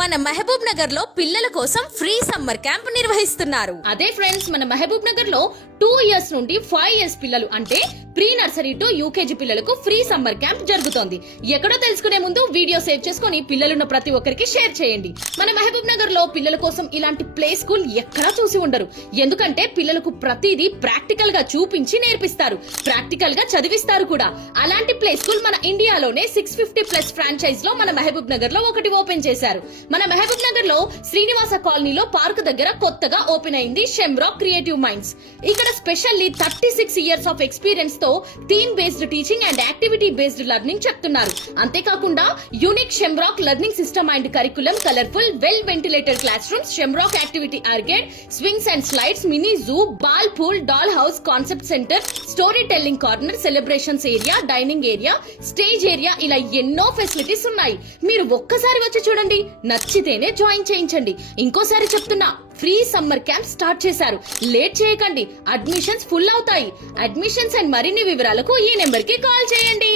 మన మహబూబ్ నగర్ లో పిల్లల కోసం ఫ్రీ సమ్మర్ క్యాంప్ నిర్వహిస్తున్నారు. అదే ఫ్రెండ్స్, మన మహబూబ్ నగర్ లో 2 years నుండి 5 years పిల్లలు అంటే ప్రీ నర్సరీ టు యూకేజీ పిల్లలకు ఫ్రీ సమ్మర్ క్యాంప్ జరుగుతోంది. ఎక్కడో తెలుసుకునే ముందు వీడియో సేవ్ చేసుకుని పిల్లలున్న ప్రతి ఒక్కరికి షేర్ చేయండి. మన మహబూబ్ నగర్ లో పిల్లల కోసం ఇలాంటి ప్లే స్కూల్ ఎక్కడా చూసి ఉండరు. ఎందుకంటే పిల్లలకు ప్రతిదీ ప్రాక్టికల్ గా చూపించి నేర్పిస్తారు, ప్రాక్టికల్ గా చదివిస్తారు కూడా. అలాంటి ప్లే స్కూల్ మన ఇండియాలోనే 650+ ఫ్రాంచైజ్ లో మన మహబూబ్ నగర్ లో ఒకటి ఓపెన్ చేశారు. మన మహబూబ్ నగర్ లో శ్రీనివాస కాలనీలో పార్క్ దగ్గర కొత్తగా ఓపెన్ అయింది షెమ్రాక్ క్రియేటివ్ మైండ్స్. ఇక్కడ స్పెషల్లీ 36 years ఆఫ్ ఎక్స్పీరియన్స్ తో theme based teaching and activity based learning చెప్తున్నారు. అంతేకాకుండా unique Shamrock learning system and curriculum, colourful well ventilated class rooms, Shamrock activity arcade, swings and slides, mini zoo, ball pool, doll house, concept centre, story telling corner, celebrations area, dining area, stage area, ఇలా ఎన్నో facilities ఉన్నాయి. మీరు ఒక్కసారి వచ్చి చూడండి, నచ్చితేనే join చేయించండి. ఇంకోసారి చెప్తున్నా, ఫ్రీ సమ్మర్ క్యాంప్ స్టార్ట్ చేశారు. లేట్ చేయకండి, అడ్మిషన్స్ ఫుల్ అవుతాయి. అడ్మిషన్స్ అండ్ మరిన్ని వివరాలకు ఈ నెంబర్ కి కాల్ చేయండి.